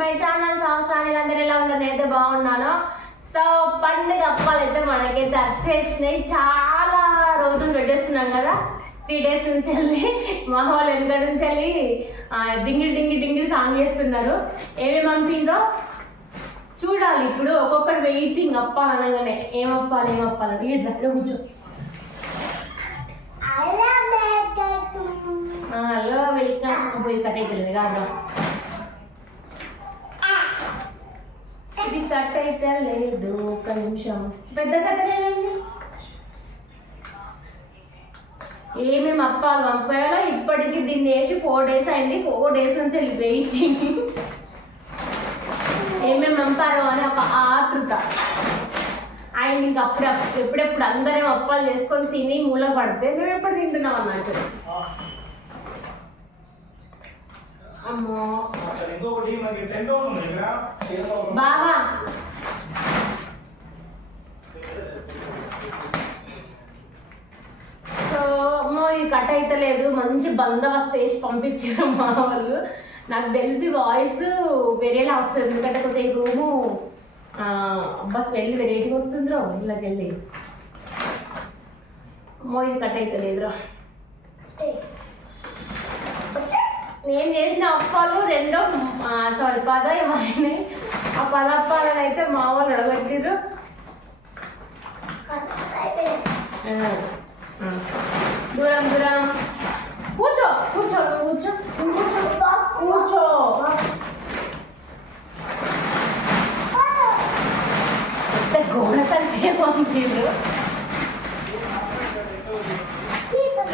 My channel సంవత్సరానికి అందరూ ఎలా ఉన్నారు? నేనైతే బాగున్నాను. సో పండుగ అప్పాలు అయితే మనకైతే వచ్చేసినాయి. చాలా రోజులు పెట్టేస్తున్నాం కదా, 3 days నుంచి వెళ్ళి మా వాళ్ళు వెనక నుంచి వెళ్ళి డింగిల్ డింగిల్ డింగిల్ సాంగ్ చేస్తున్నారు. ఏమేమి పంపిండ్రో చూడాలి. ఇప్పుడు ఒక్కొక్కటి వెయిటింగ్ అప్పాలు అనగానే ఏం అప్పాలని ఇట్లా కూర్చో. Hello welcome. పోయి కట్ అయిపోయింది కాదు, ఇది కట్ అయితే లేదు. ఒక నిమిషం, పెద్ద కట్ ఏమైంది? ఏమేమి అప్పాలు పంపాలో ఇప్పటికి దీన్ని వేసి 4 days అయింది. 4 days నుంచి వెళ్ళి వెయిటింగ్ ఏమేమి పంపారో అని ఒక ఆతృత. ఆయన ఇంక ఎప్పుడెప్పుడు అందరం అప్పాలు చేసుకొని తిని మూల పడితే మేము ఎప్పుడు తింటున్నాం అన్నట్టు. అమ్మో బావా, సో అమ్మో ఇది కట్ అయితే లేదు. మంచి బందోబస్తు వేసి పంపించారు మా వాళ్ళు. నాకు తెలిసి వాయిస్ వేరేలా వస్తుంది, ఎందుకంటే కొంచెం ఈ రూము అబ్బా స్మెల్ వెరైటీగా వస్తుందిరో ఇళ్ళకి వెళ్ళి. అమ్మో ఇది కట్ అయితే లేదురా. నేను చేసిన అప్పాలు 10 ఏమైనాయి. ఆ 10 అప్పాలను అయితే మా వాళ్ళు అడగట్టిర్రు. దూరం దూరం కూర్చో కూర్చో కూర్చో కూర్చో కూర్చో. గోడ సంచే పంపిర్రు.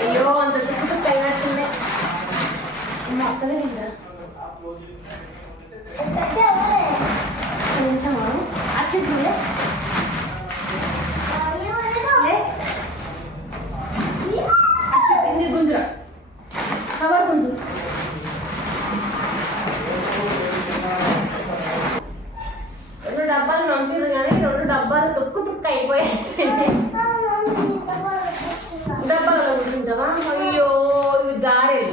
అయ్యో అంత చుట్టూ అయినట్టుండే. అక్కడే తింటా కొంచెమా అచ్చింది అచ్చింది గుంజురా కవర్ గుంజు. రెండు డబ్బాలు పంపిరు కానీ 2 డబ్బాలు తుక్కు అయిపోయి వచ్చింది. డబ్బాలలో కూర్చుంటావా? అయ్యో ఇవి గారెలు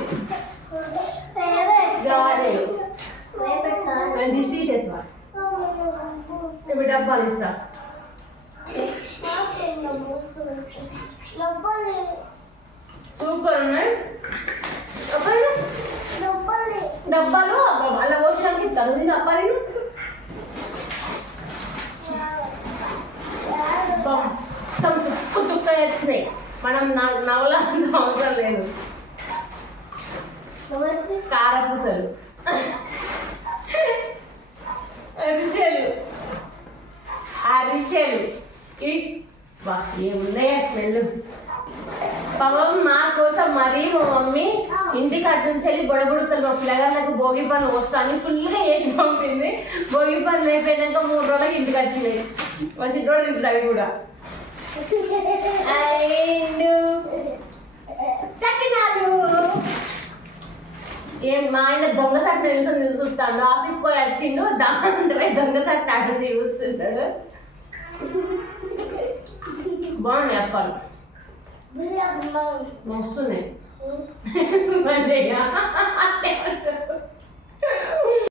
దిష్టి తీసేసా. ఇవి డబ్బాలు ఇస్తా. సూపర్ ఉన్నాయి డబ్బాలు. అలా పోసడానికి ఇస్తారు. నేను డబ్బాలు తుక్కు వచ్చినాయి. మనం నవలాల్సిన అవసరం లేదు. కారపూసలు, అరిసెలు ఏమున్నాయా స్మెల్. పాపం మా కోసం మరీ మా మమ్మీ ఇంటికి అటు నుంచి వెళ్ళి బొడబుడతలు మా పిల్లగా నాకు భోగి పనులు వస్తాను ఫుల్గా చేసి పంపింది. భోగి పనులు అయిపోయినాక 3 రోజులకి ఇంటికి వచ్చినాయి. మా చిన్నోడు తింటుంది అవి కూడా. అండ్ చక్కినాలు. ఏం మా ఆయన దొంగ సట్ నిలుసుని చూస్తాడు. ఆఫీస్కి పోయి వచ్చిండు, దాంట్లో దొంగ సట్ ఆట చూస్తుంటాడు. బాగున్నాయి అప్పాలు, వస్తున్నాయి.